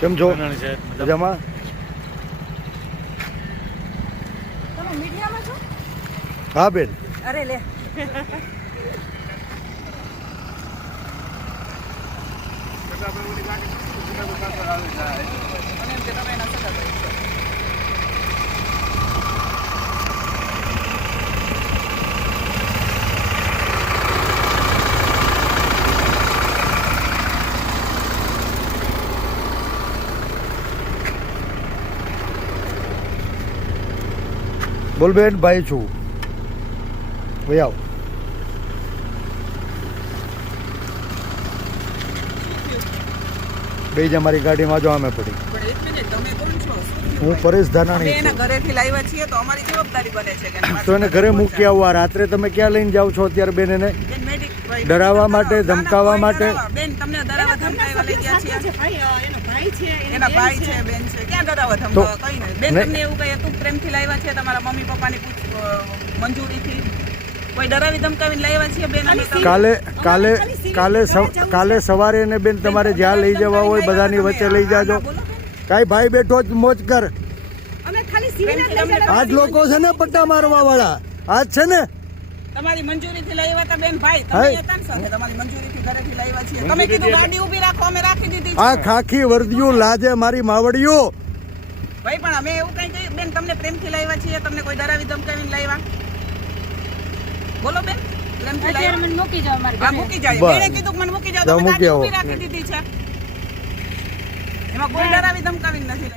કેમ છો? મજામાં. તમે મીડિયામાં છો? હા બેન. અરે લે. મને એમ કે તમે એના સગા ભાઈ છો. બોલ બેન ભાઈ છું. ભાઈ આવ. બે જ અમારી ગાડીમાં જો અમે પડી. હું? પરેશ ધાનાણી એના ઘરેથી લાવ્યા છીએ તો અમારી જવાબદારી બને છે તો એને ઘરે મૂકી આવવા રાત્રે તમે ક્યાં લઈને જાઓ છો અત્યારે બેન એને ડરાવવા માટે, ધમકાવવા માટે? બેન તમને ડરાવવા ધમકાવવા લઈ ગયા છીએ એનો ભાઈ છે એના ભાઈ છે બેન છે. ક્યાં ડરાવવા ધમકાવવા? કઈ નહીં. બેન. તમને એવું કહે તું પ્રેમથી લાવ્યા છે તમારા મમ્મી પપ્પાની મંજૂરીથી? કોઈ ડરાવી ધમકાવીને લાવ્યા છે બેન? કાલે કાલે કાલે કાલે સવારે ને બેન તમારે જ્યાં લઈ જવા હોય બધાની વચ્ચે લઈ જાજો. કાંઈ ભાઈ બેઠો જ મોજ કર. આજ લોકો છે ને પટ્ટા મારવા વાળા આજ છે ને તમારી મંજૂરીથી લાવ્યા હતા બેન ભાઈ. તમે હતા ને સાથે તમારી મંજૂરીથી ઘરેથી લાવ્યા છીએ. તમે કીધું ગાડી ઊભી રાખો અમે રાખી દીધી આ છે ખાખી વર્દીઓ લાજે મારી માવડીઓ. ભાઈ પણ અમે એવું કઈ કહ્યું બેન તમને પ્રેમથી લાવ્યા છીએ તમને કોઈ ડરાવી ધમકાવીને લાવ્યા બોલો બેન પ્રેમથી લાવ્યા મને મૂકી જાવ મારી ગાડી મૂકી જાય બસ. બેને કીધું મને મૂકી જાઓ, તમે ગાડી ઊભી રાખી દીધી છે. એમાં કોઈ ડરાવી ધમકાવીને નથી